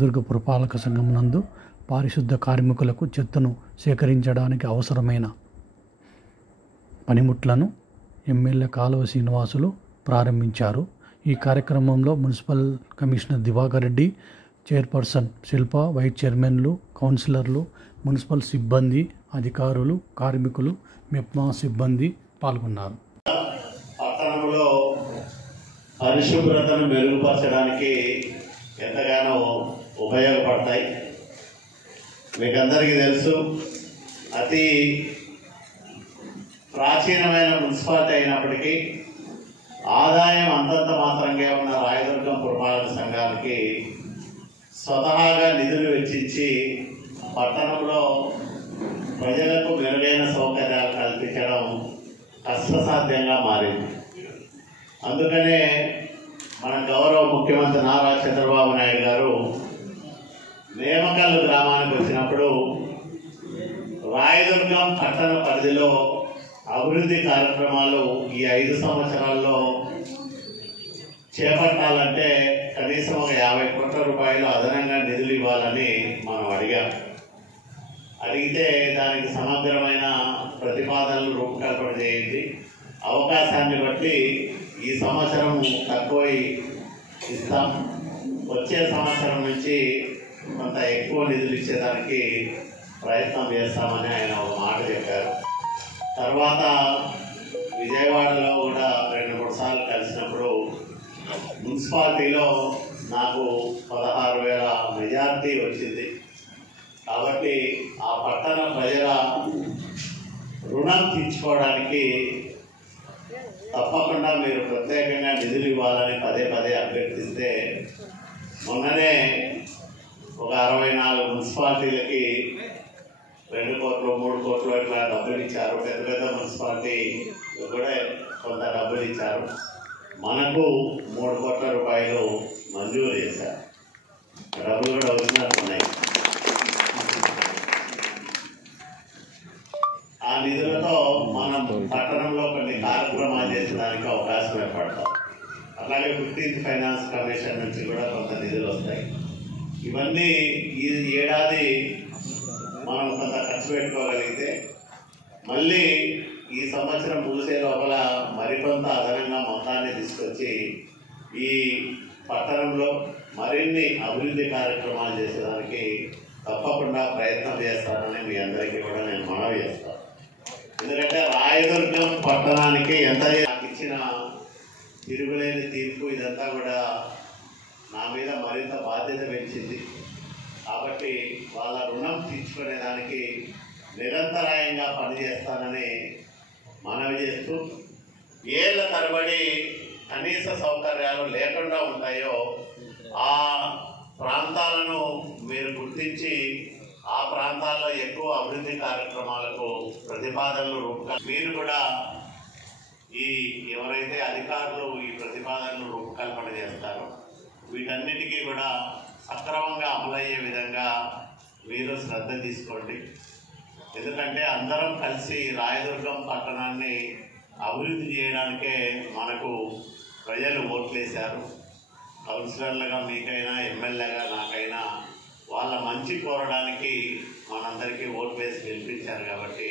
దుర్గ పురపాలక సంఘం నందు పారిశుద్ధ కార్మికులకు చెత్తను సేకరించడానికి అవసరమైన పనిముట్లను ఎమ్మెల్యే కాలువ శ్రీనివాసులు ప్రారంభించారు. ఈ కార్యక్రమంలో municipal commissioner Divakar Reddy, chairperson Shilpa, vice చైర్మన్లు, కౌన్సిలర్లు, మున్సిపల్ సిబ్బంది, అధికారులు, కార్మికులు, మెప్మా సిబ్బంది పాల్గొన్నారు. పట్టణంలో పరిశుభ్రతను మెరుగుపరచడానికి ఎంతగానో ఉపయోగపడతాయి. మీకందరికీ తెలుసు, అతి ప్రాచీనమైన మున్సిపాలిటీ అయినప్పటికీ ఆదాయం అంతంత మాత్రంగా ఉన్న రాయదుర్గం పురపాలక సంఘానికి స్వతహాగా నిధులు వెచ్చించి పట్టణంలో ప్రజలకు మెరుగైన సౌకర్యాలు కల్పించడం కష్టసాధ్యంగా మారింది. అందుకనే మన గౌరవ ముఖ్యమంత్రి నారా చంద్రబాబు నాయుడు గారు నేమకల్లు గ్రామానికి వచ్చినప్పుడు రాయదుర్గం పట్టణ పరిధిలో అభివృద్ధి కార్యక్రమాలు ఈ 5 సంవత్సరాల్లో చేపట్టాలంటే కనీసం ఒక 50 కోట్ల రూపాయలు అదనంగా నిధులు ఇవ్వాలని మనం అడిగితే దానికి సమగ్రమైన ప్రతిపాదనలు రూపకల్పన చేయండి, అవకాశాన్ని బట్టి ఈ సంవత్సరం తక్కువ ఇస్తాం, వచ్చే సంవత్సరం నుంచి కొంత ఎక్కువ నిధులు ఇచ్చేదానికి ప్రయత్నం చేస్తామని ఆయన ఒక మాట చెప్పారు. తర్వాత విజయవాడలో కూడా 2-3 సార్లు కలిసినప్పుడు మున్సిపాలిటీలో నాకు 16,000 మెజార్టీ వచ్చింది. కాబట్టి ఆ పట్టణ ప్రజల రుణం తీర్చుకోవడానికి తప్పకుండా మీరు ప్రత్యేకంగా నిధులు ఇవ్వాలని పదే అభ్యర్థిస్తే మొన్ననే ఒక 64 మున్సిపాలిటీలకి 2 కోట్లు 3 కోట్లు ఇట్లా డబ్బులు ఇచ్చారు. పెద్ద మున్సిపాలిటీ కూడా కొంత డబ్బులు ఇచ్చారు. మనకు 3 కోట్ల రూపాయలు మంజూరు చేశారు. డబ్బులు కూడా వచ్చినట్టున్నాయి. ఆ నిధులతో మనం పట్టణంలో కొన్ని కార్యక్రమాలు చేసడానికి అవకాశం ఏర్పడతాం. అలాగే 15th ఫైనాన్స్ కమిషన్ నుంచి కూడా కొంత నిధులు వస్తాయి. ఇవన్నీ ఈ ఏడాది మనం కొంత ఖర్చు పెట్టుకోగలిగితే మళ్ళీ ఈ సంవత్సరం ముగిసే లోపల మరికొంత అదనంగా మొత్తాన్ని తీసుకొచ్చి ఈ పట్టణంలో మరిన్ని అభివృద్ధి కార్యక్రమాలు చేసేదానికి తప్పకుండా ప్రయత్నం చేస్తానని మీ అందరికీ కూడా నేను మనవి చేస్తాను. ఎందుకంటే రాయదుర్గం పట్టణానికి ఎంత ఇచ్చిన తిరుగులేని తీర్పు ఇదంతా కూడా నా మీద మరింత బాధ్యత పెంచింది. కాబట్టి వాళ్ళ రుణం తీర్చుకునే దానికి నిరంతరాయంగా పనిచేస్తానని మనవి చేస్తూ, ఏళ్ల తరబడి కనీస సౌకర్యాలు లేకుండా ఉంటాయో ఆ ప్రాంతాలను మీరు గుర్తించి ఆ ప్రాంతాల్లో ఎక్కువ అభివృద్ధి కార్యక్రమాలకు ప్రతిపాదనలు మీరు కూడా ఎవరైతే అధికారులు ఈ ప్రతిపాదనలు రూపకల్పన చేస్తారో వీటన్నిటికీ కూడా సక్రమంగా అమలయ్యే విధంగా మీరు శ్రద్ధ తీసుకోండి. ఎందుకంటే అందరం కలిసి రాయదుర్గం పట్టణాన్ని అభివృద్ధి చేయడానికే మనకు ప్రజలు ఓట్లేశారు. కౌన్సిలర్లుగా మీకైనా, ఎమ్మెల్యేగా నాకైనా వాళ్ళ మంచి కోరడానికి మనందరికీ ఓటు వేసి గెలిపించారు. కాబట్టి